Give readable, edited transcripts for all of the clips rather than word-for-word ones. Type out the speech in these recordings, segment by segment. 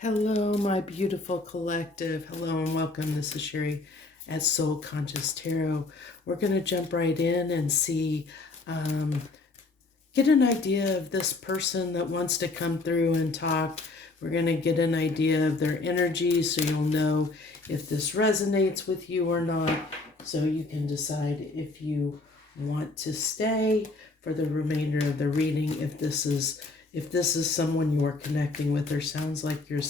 Hello, my beautiful collective. Hello and welcome. This is Sherry at Soul Conscious Tarot. We're going to jump right in and see, get an idea of this person that wants to come through and talk. We're going to get an idea of their energy so you'll know if this resonates with you or not. So you can decide if you want to stay for the remainder of the reading, if this is someone you are connecting with, or sounds like you're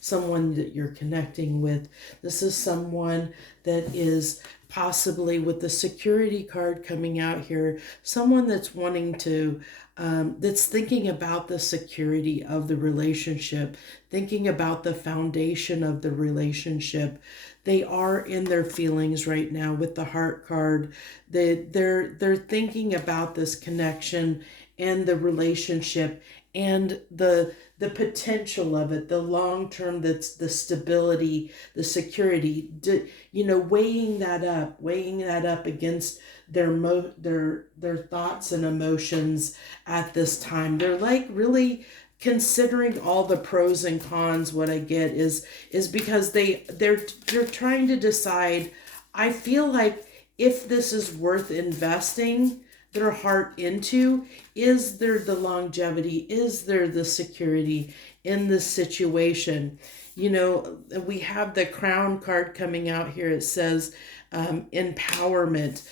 someone that you're connecting with. This is someone that is possibly, with the security card coming out here, someone that's wanting to, that's thinking about the security of the relationship, thinking about the foundation of the relationship. They are in their feelings right now with the heart card. They're thinking about this connection and the relationship and the potential of it, the long term, that's the stability, the security, weighing that up against their thoughts and emotions at this time. They're like really considering all the pros and cons. What I get is because they're trying to decide, I feel like, if this is worth investing their heart into. Is there the longevity? Is there the security in this situation? We have the crown card coming out here. It says empowerment.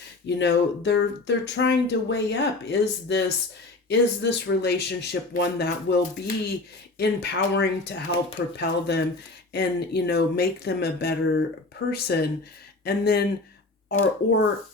They're trying to weigh up, is this relationship one that will be empowering to help propel them and make them a better person? And then or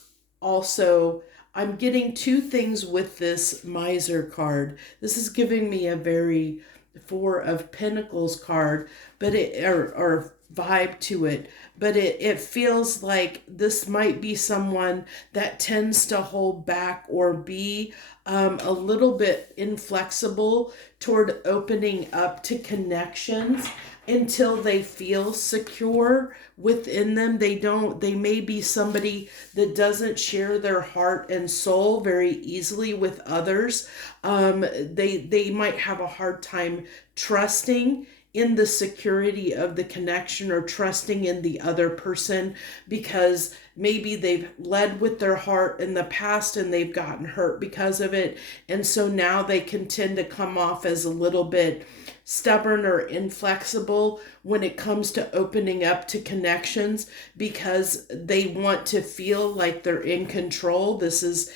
also, I'm getting two things with this miser card. This is giving me a very Four of Pentacles card, but or vibe to it. But it feels like this might be someone that tends to hold back or be a little bit inflexible toward opening up to connections until they feel secure within them. They may be somebody that doesn't share their heart and soul very easily with others. They might have a hard time trusting in the security of the connection, or trusting in the other person, because maybe they've led with their heart in the past and they've gotten hurt because of it. And so now they can tend to come off as a little bit stubborn or inflexible when it comes to opening up to connections, because they want to feel like they're in control. This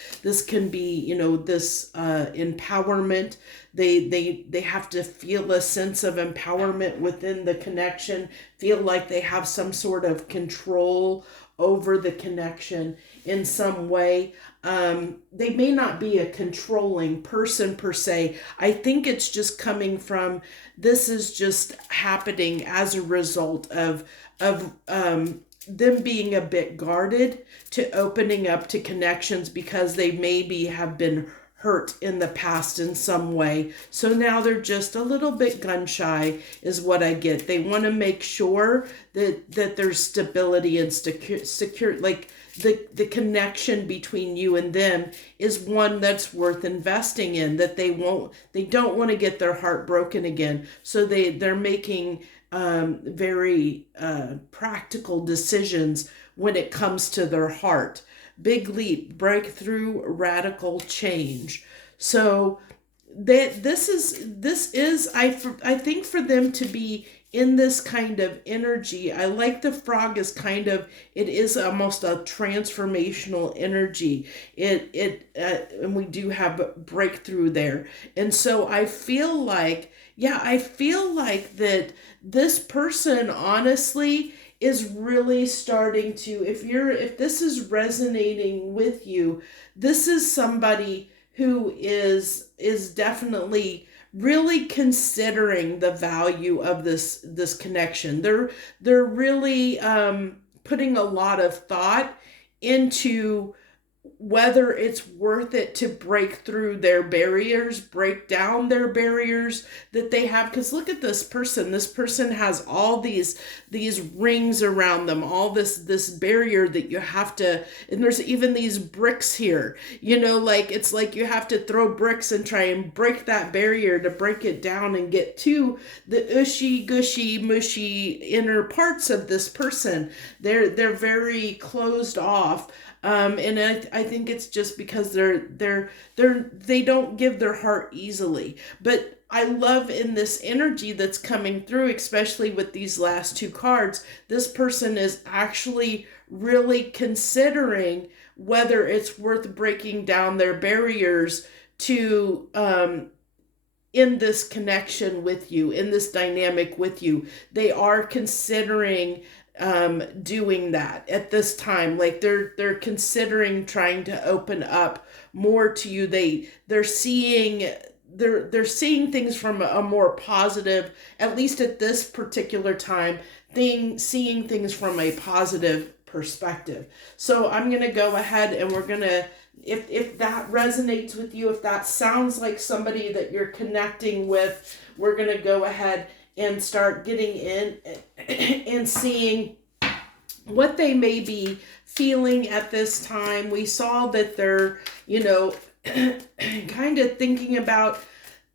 can be, this empowerment. They have to feel a sense of empowerment within the connection, feel like they have some sort of control over the connection in some way. They may not be a controlling person per se. I think it's just coming from, this is just happening as a result of them being a bit guarded to opening up to connections, because they maybe have been hurt in the past in some way. So now they're just a little bit gun shy is what I get. They want to make sure that there's stability and secure, like the connection between you and them is one that's worth investing in, that they don't want to get their heart broken again. So they're making very practical decisions when it comes to their heart. Big leap, breakthrough, radical change. So this is I think for them to be in this kind of energy, I like the frog is kind of, it is almost a transformational energy. And we do have breakthrough there. And so I feel like that this person honestly is really starting to, if this is resonating with you, this is somebody who is definitely really considering the value of this connection. They're really putting a lot of thought into whether it's worth it to break through their barriers, break down their barriers that they have. Because look at this person. This person has all these rings around them, all this barrier that you have to, and there's even these bricks here. Like it's like you have to throw bricks and try and break that barrier to break it down and get to the ushy, gushy, mushy inner parts of this person. They're very closed off. And I think it's just because they don't give their heart easily. But I love in this energy that's coming through, especially with these last two cards, this person is actually really considering whether it's worth breaking down their barriers to in this connection with you, in this dynamic with you. They are considering doing that at this time. Like they're considering trying to open up more to you. They're seeing things from a more positive, at least at this particular time, seeing things from a positive perspective. So I'm going to go ahead and we're going to, if that resonates with you, if that sounds like somebody that you're connecting with, we're going to go ahead and start getting in and seeing what they may be feeling at this time. We saw that they're, kind of thinking about,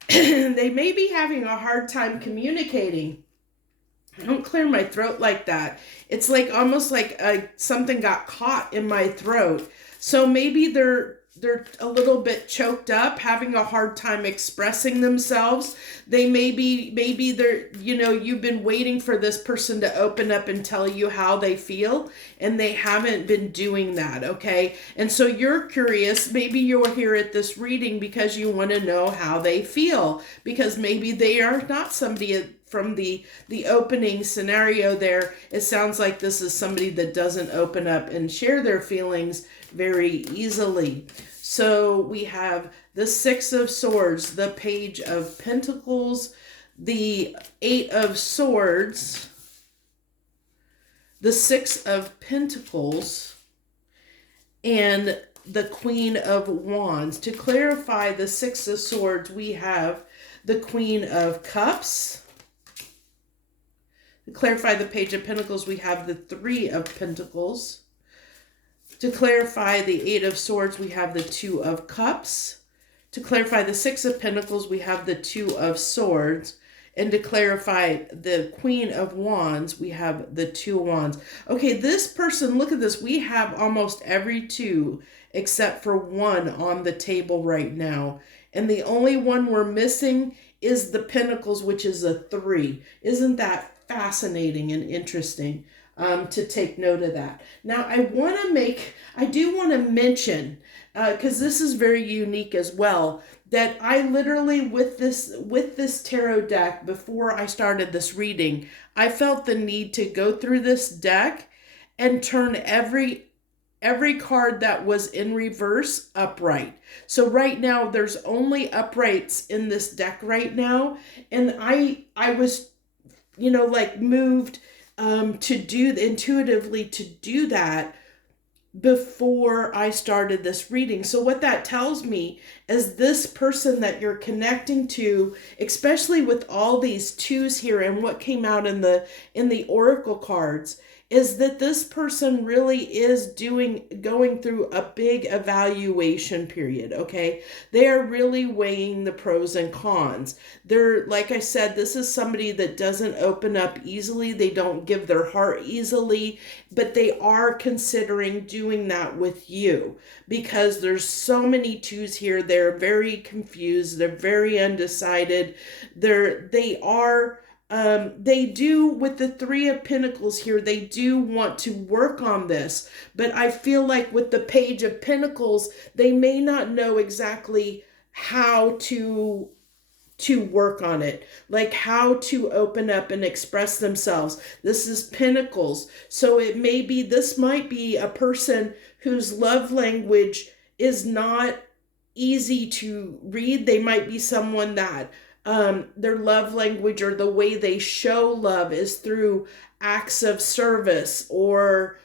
they may be having a hard time communicating. I don't clear my throat like that. It's like almost like something got caught in my throat. So maybe they're a little bit choked up, having a hard time expressing themselves. They maybe they're, you've been waiting for this person to open up and tell you how they feel, and they haven't been doing that, okay? And so you're curious, maybe you're here at this reading because you want to know how they feel, because maybe they are not somebody from the opening scenario there. It sounds like this is somebody that doesn't open up and share their feelings very easily. So we have the Six of Swords, the Page of Pentacles, the Eight of Swords, the Six of Pentacles, and the Queen of Wands. To clarify the Six of Swords, we have the Queen of Cups. To clarify the Page of Pentacles, we have the Three of Pentacles. To clarify the Eight of Swords, we have the Two of Cups. To clarify the Six of Pentacles, we have the Two of Swords. And to clarify the Queen of Wands, we have the Two of Wands. Okay, this person, look at this. We have almost every two except for one on the table right now. And the only one we're missing is the Pentacles, which is a 3. Isn't that fascinating and interesting? To take note of that. Now, I do want to mention, because this is very unique as well, that I literally, with this tarot deck, before I started this reading, I felt the need to go through this deck and turn every card that was in reverse upright. So right now, there's only uprights in this deck right now, and I was, moved intuitively to do that before I started this reading. So what that tells me is this person that you're connecting to, especially with all these twos here and what came out in the oracle cards, is that this person really is going through a big evaluation period, okay? They are really weighing the pros and cons. They're, like I said, this is somebody that doesn't open up easily. They don't give their heart easily, but they are considering doing that with you because there's so many twos here. They're very confused. They're very undecided. They do, with the Three of Pentacles here, they do want to work on this, but I feel like with the Page of Pentacles, they may not know exactly how to work on it, like how to open up and express themselves. This is Pentacles, so this might be a person whose love language is not easy to read. They might be someone that their love language or the way they show love is through acts of service or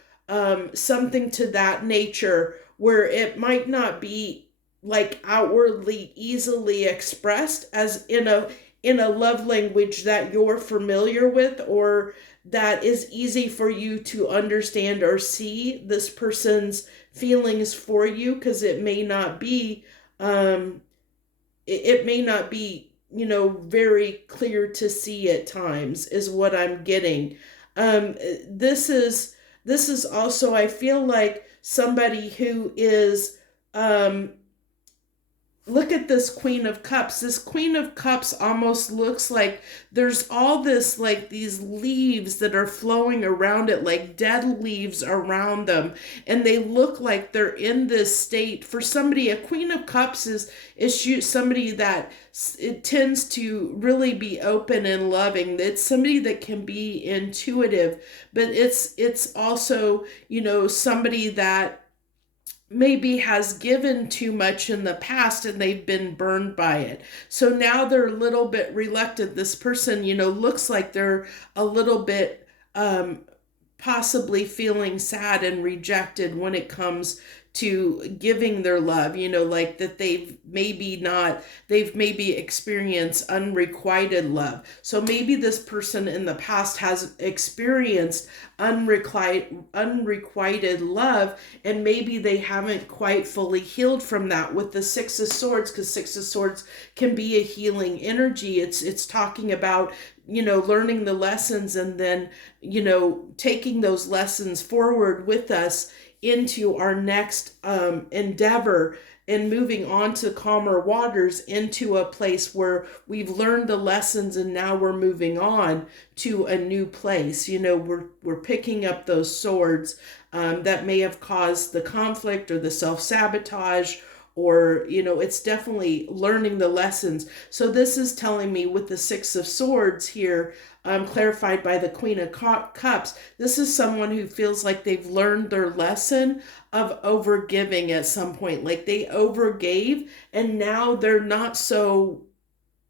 something to that nature, where it might not be like outwardly easily expressed as in a love language that you're familiar with, or that is easy for you to understand or see this person's feelings for you, because it may not be um it may not be, very clear to see at times, is what I'm getting. um this is this is also, I feel like, somebody who is um look at this Queen of Cups. This Queen of Cups almost looks like there's all this, like these leaves that are flowing around it, like dead leaves around them. And they look like they're in this state. For somebody, a Queen of Cups is somebody that it tends to really be open and loving. It's somebody that can be intuitive, but it's also, somebody that maybe has given too much in the past and they've been burned by it. So now they're a little bit reluctant. This person, looks like they're a little bit possibly feeling sad and rejected when it comes to giving their love, like that they've maybe experienced unrequited love. So maybe this person in the past has experienced unrequited love, and maybe they haven't quite fully healed from that with the Six of Swords, because Six of Swords can be a healing energy. It's talking about, learning the lessons, and then, taking those lessons forward with us into our next endeavor, and moving on to calmer waters, into a place where we've learned the lessons and now we're moving on to a new place. We're picking up those swords that may have caused the conflict or the self-sabotage, or it's definitely learning the lessons. So this is telling me, with the Six of Swords here, clarified by the Queen of Cups, this is someone who feels like they've learned their lesson of overgiving at some point. Like they overgave, and now they're not so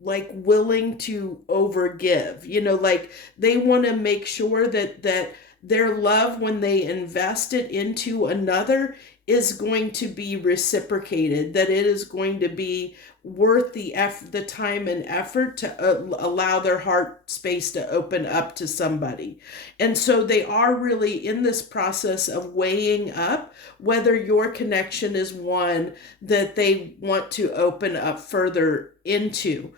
like willing to overgive. Like they want to make sure that their love, when they invest it into another, is going to be reciprocated, that it is going to be worth the time and effort to allow their heart space to open up to somebody. And so they are really in this process of weighing up whether your connection is one that they want to open up further into.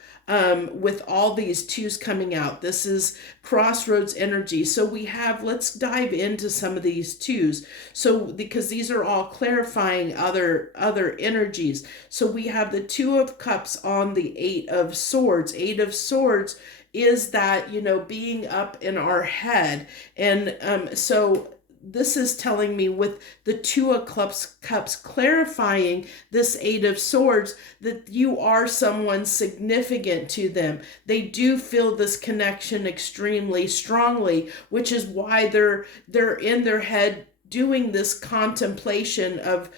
With all these twos coming out, this is crossroads energy. So let's dive into some of these twos. So because these are all clarifying other energies. So we have the Two of Cups on the Eight of Swords. Eight of Swords is that, being up in our head. And so this is telling me, with the Two of Cups clarifying this Eight of Swords, that you are someone significant to them. They do feel this connection extremely strongly, which is why they're in their head doing this contemplation of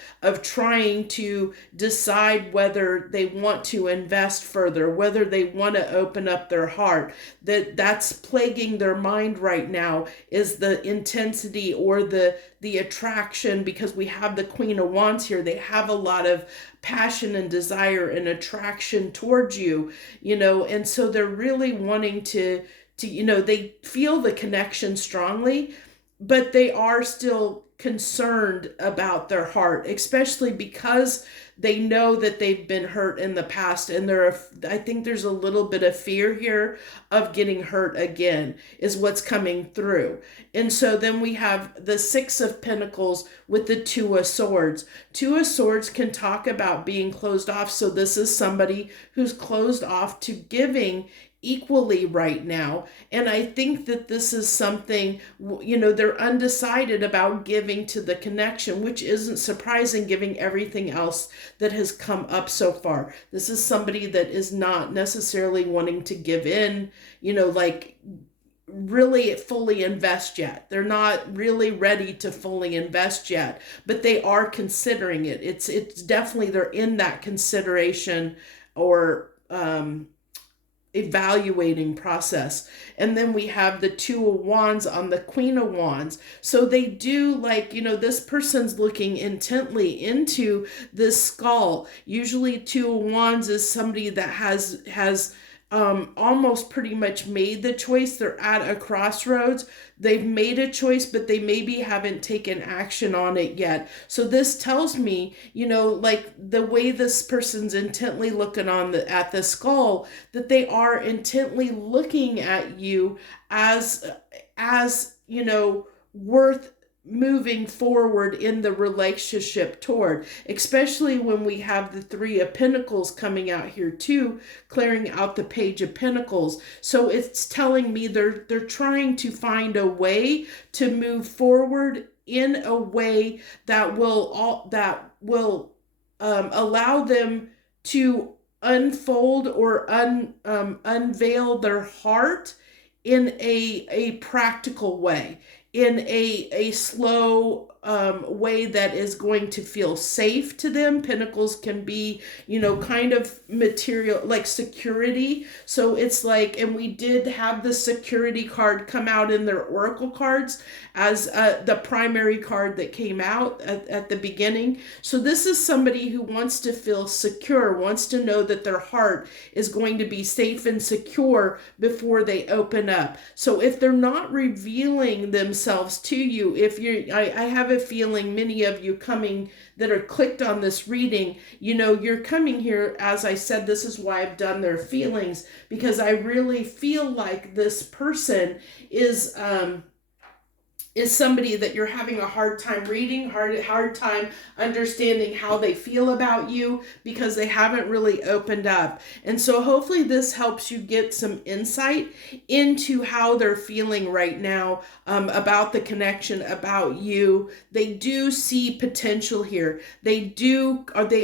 trying to decide whether they want to invest further, whether they want to open up their heart. That's plaguing their mind right now, is the intensity or the attraction, because we have the Queen of Wands here. They have a lot of passion and desire and attraction towards you, and so they're really wanting to they feel the connection strongly, but they are still concerned about their heart, especially because they know that they've been hurt in the past, and I think there's a little bit of fear here of getting hurt again, is what's coming through. And so then we have the Six of Pentacles with the Two of Swords. Two of Swords can talk about being closed off. So this is somebody who's closed off to giving equally right now. And I think that this is something, they're undecided about giving to the connection, which isn't surprising given everything else that has come up so far. This is somebody that is not necessarily wanting to give in, like really fully invest yet. They're not really ready to fully invest yet, but they are considering it. It's definitely, they're in that consideration, or evaluating process. And then we have the Two of Wands on the Queen of Wands. So they do, like, this person's looking intently into this skull. Usually Two of Wands is somebody that has almost pretty much made the choice. They're at a crossroads. They've made a choice, but they maybe haven't taken action on it yet. So this tells me, like the way this person's intently looking at the skull, that they are intently looking at you as worth moving forward in the relationship toward, especially when we have the Three of Pentacles coming out here too, clearing out the Page of Pentacles. So it's telling me they're trying to find a way to move forward in a way that will allow them to unfold or unveil their heart in a practical way, in a slow way that is going to feel safe to them. Pentacles can be, kind of material, like security. So it's like, and we did have the security card come out in their oracle cards as the primary card that came out at the beginning. So this is somebody who wants to feel secure, wants to know that their heart is going to be safe and secure before they open up. So if they're not revealing themselves to you, I have a feeling many of you coming that are clicked on this reading, you're coming here, as I said, this is why I've done their feelings, because I really feel like this person is somebody that you're having a hard time reading, hard time understanding how they feel about you, because they haven't really opened up. And so hopefully this helps you get some insight into how they're feeling right now, about the connection, about you. They do see potential here. They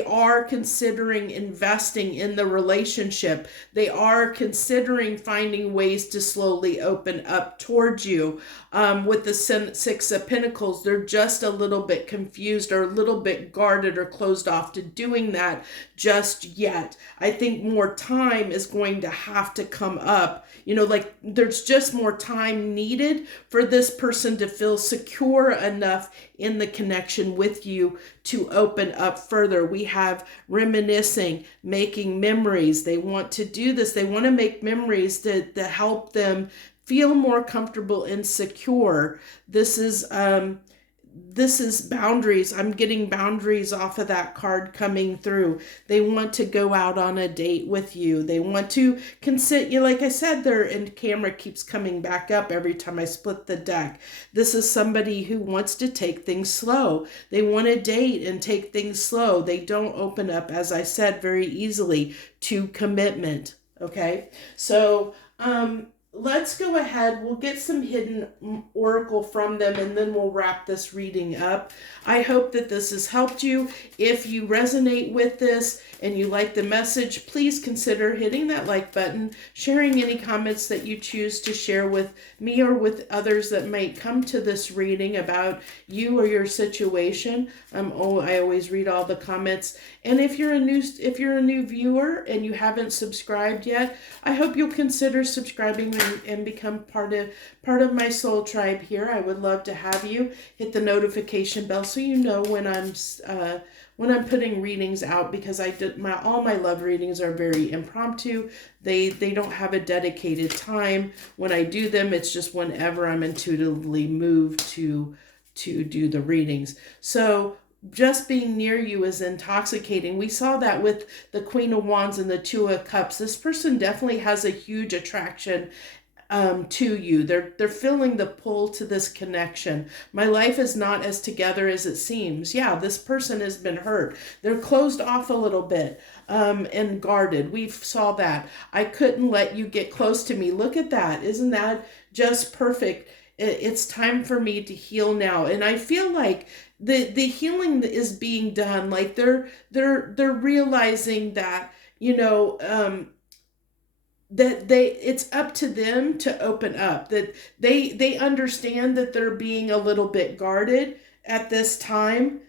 are considering investing in the relationship. They are considering finding ways to slowly open up towards you. With the Six of Pentacles, they're just a little bit confused or a little bit guarded or closed off to doing that just yet. I think more time is going to have to come up. Like there's just more time needed for this person to feel secure enough in the connection with you to open up further. We have reminiscing, making memories. They want to do this. They want to make memories to help them feel more comfortable and secure. This is boundaries. I'm getting boundaries off of that card coming through. They want to go out on a date with you. They want to consider, like I said, and camera keeps coming back up every time I split the deck. This is somebody who wants to take things slow. They want to date and take things slow. They don't open up, as I said, very easily to commitment. Okay, so let's go ahead. We'll get some hidden oracle from them, and then we'll wrap this reading up. I hope that this has helped you. If you resonate with this and you like the message, please consider hitting that like button, sharing any comments that you choose to share with me or with others that might come to this reading about you or your situation. I always read all the comments. And if you're a new viewer and you haven't subscribed yet, I hope you'll consider subscribing and become part of my soul tribe here. I would love to have you. Hit the notification bell so you know when I'm putting readings out, because all my love readings are very impromptu. They don't have a dedicated time when I do them. It's just whenever I'm intuitively moved to do the readings. So just being near you is intoxicating. We saw that with the Queen of Wands and the Two of Cups. This person definitely has a huge attraction to you. They're feeling the pull to this connection. My life is not as together as it seems. Yeah, this person has been hurt. They're closed off a little bit and guarded. We saw that. I couldn't let you get close to me. Look at that. Isn't that just perfect? It's time for me to heal now. And I feel like the healing is being done. Like they're realizing that, that it's up to them to open up, that they understand that they're being a little bit guarded at this time.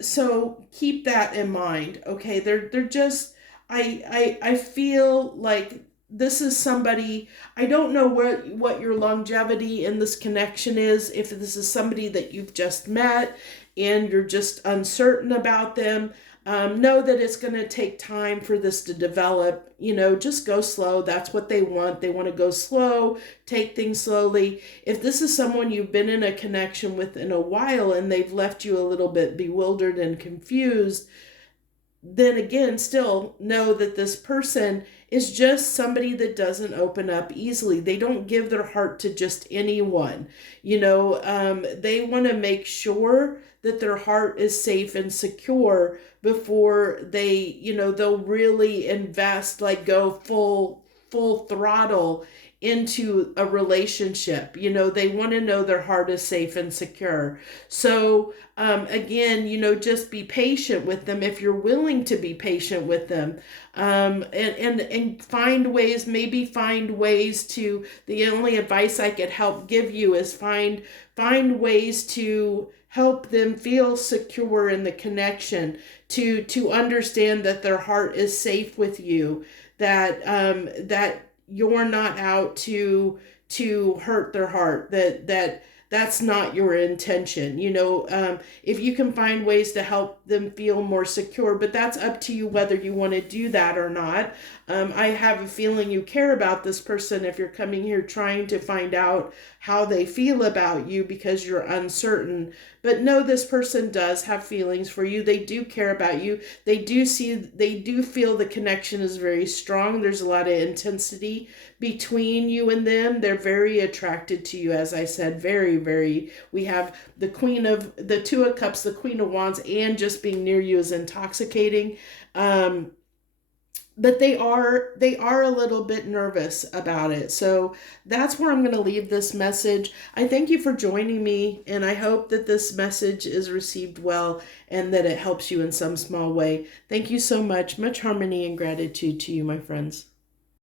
So keep that in mind. Okay. They're just, I feel like this is somebody, I don't know what your longevity in this connection is. If this is somebody that you've just met and you're just uncertain about them, know that it's going to take time for this to develop. Just go slow. That's what they want. They want to go slow, take things slowly. If this is someone you've been in a connection with in a while and they've left you a little bit bewildered and confused, then again, still know that this person is just somebody that doesn't open up easily. They don't give their heart to just anyone. They want to make sure that their heart is safe and secure before they'll really invest, like go full throttle into a relationship. They want to know their heart is safe and secure. So again, just be patient with them if you're willing to be patient with them. And find ways, to, the only advice I could help give you is find ways to help them feel secure in the connection, to understand that their heart is safe with you, that you're not out to hurt their heart, that's not your intention. If you can find ways to help them feel more secure, but that's up to you whether you want to do that or not. I have a feeling you care about this person if you're coming here trying to find out how they feel about you because you're uncertain. But no, this person does have feelings for you. They do care about you. They do feel the connection is very strong. There's a lot of intensity between you and them. They're very attracted to you, as I said, very, very. We have the Two of Cups, the Queen of Wands, and just being near you is intoxicating. But they are a little bit nervous about it. So that's where I'm going to leave this message. I thank you for joining me, and I hope that this message is received well and that it helps you in some small way. Thank you so much. Much harmony and gratitude to you, my friends.